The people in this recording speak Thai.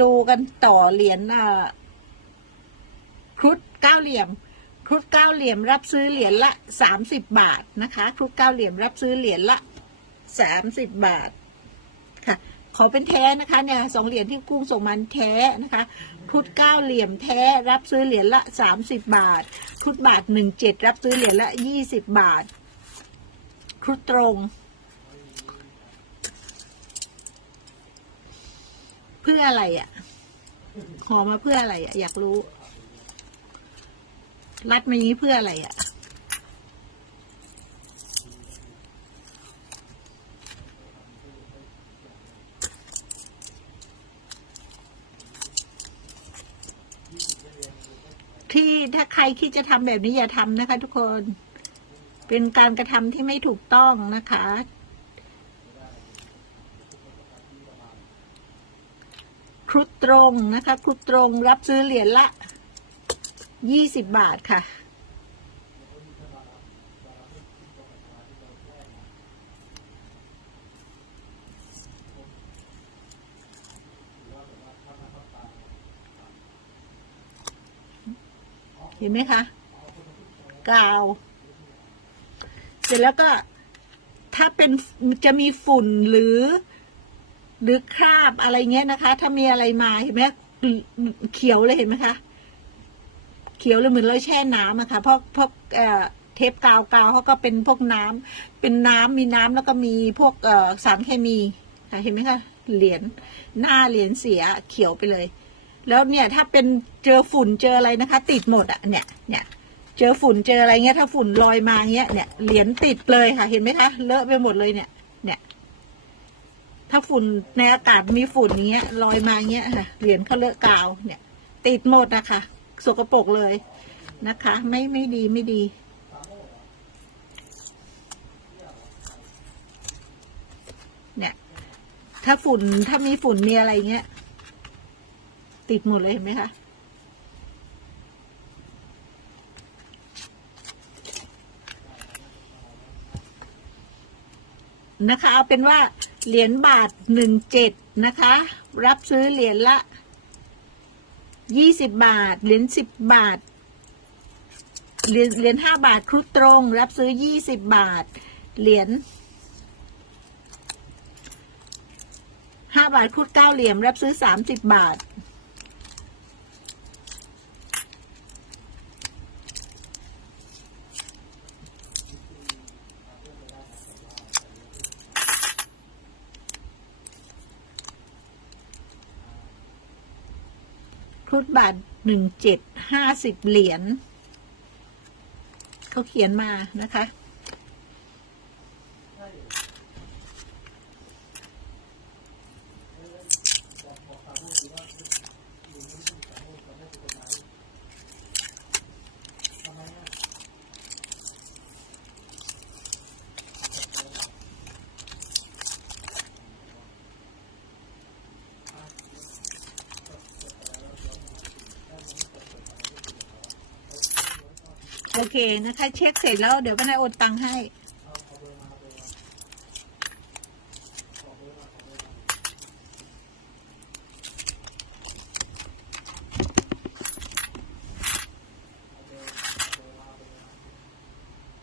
ดูกันต่อเหรียญครุฑเก้าเหลี่ยม ครุฑเก้าเหลี่ยมรับซื้อเหรียญละสามสิบบาทนะคะ ครุฑเก้าเหลี่ยมรับซื้อเหรียญละสามสิบบาทค่ะ ขอเป็นแท้นะคะเนี่ยสองเหรียญที่กุ้งส่งมาแท้นะคะครุฑเก้าเหลี่ยมแท้รับซื้อเหรียญละสามสิบบาทครุฑบาทหนึ่งเจ็ดรับซื้อเหรียญละยี่สิบบาทครุฑตรง เพื่ออะไรอะ่ะห่อมาเพื่ออะไรอะ่ะ อยากรู้ รัดมาอย่างนี้เพื่ออะไรอะ่ะที่ถ้าใครคิดจะทำแบบนี้อย่าทำนะคะ ทุกคน เป็นการกระทำที่ไม่ถูกต้องนะคะ ครุฑตรงนะคะครุฑตรงรับซื้อเหรียญละยี่สิบบาทค่ะ เห็นไหมคะ กาว เสร็จแล้วก็ถ้าเป็นจะมีฝุ่นหรือ หรือคราบอะไรเงี้ยนะคะ ถ้ามีอะไรมาเห็นไหมเขียวเลยเห็นไหมคะเขียวเลยเหมือนเราแช่น้ำอะค่ะเพราะเพราะเทปกาวกาวเขาก็เป็นพวกน้ำเป็นน้ำมีน้ำแล้วก็มีพวกเสารเคมีค่ะเห็นไหมคะเหรียญหน้าเหรียญเสียเขียวไปเลย แล้วเนี่ยถ้าเป็นเจอฝุ่นเจออะไรนะคะ ติดหมดอะเนี่ยเนี่ยเจอฝุ่นเจออะไรเงี้ยถ้าฝุ่นลอยมาเงี้ยเนี่ยเหรียญติดเลยค่ะเห็นไหมคะเลอะไปหมดเลยเนี่ยาฝุ่นในอากาศมีฝุ่นอย่างเงี้ยลอยมาเงี้ยค่ะเหรียญเขาเลอะกาวเนี่ย ติดหมดนะคะสกปรกเลยนะคะ ไม่ไม่ดีไม่ดี เนี่ย ถ้าฝุ่นถ้ามีฝุ่นมีอะไรเงี้ย ติดหมดเลยเห็นไหมคะ นะคะ เอาเป็นว่าเหรียญบาทหนึ่งเจ็ดนะคะ รับซื้อเหรียญละยี่สิบบาท เหรียญสิบบาท เหรียญเหรียญห้าบาทครุฑตรง รับซื้อยี่สิบบาท เหรียญห้าบาทครุฑเก้าเหลี่ยม รับซื้อสามสิบบาท ครุฑบาทหนึ่งเจ็ดห้าสิบเหรียญเขาเขียนมานะคะ โอเคนะคะ เช็คเสร็จแล้วเดี๋ยวป้านายโอนตังค์ให้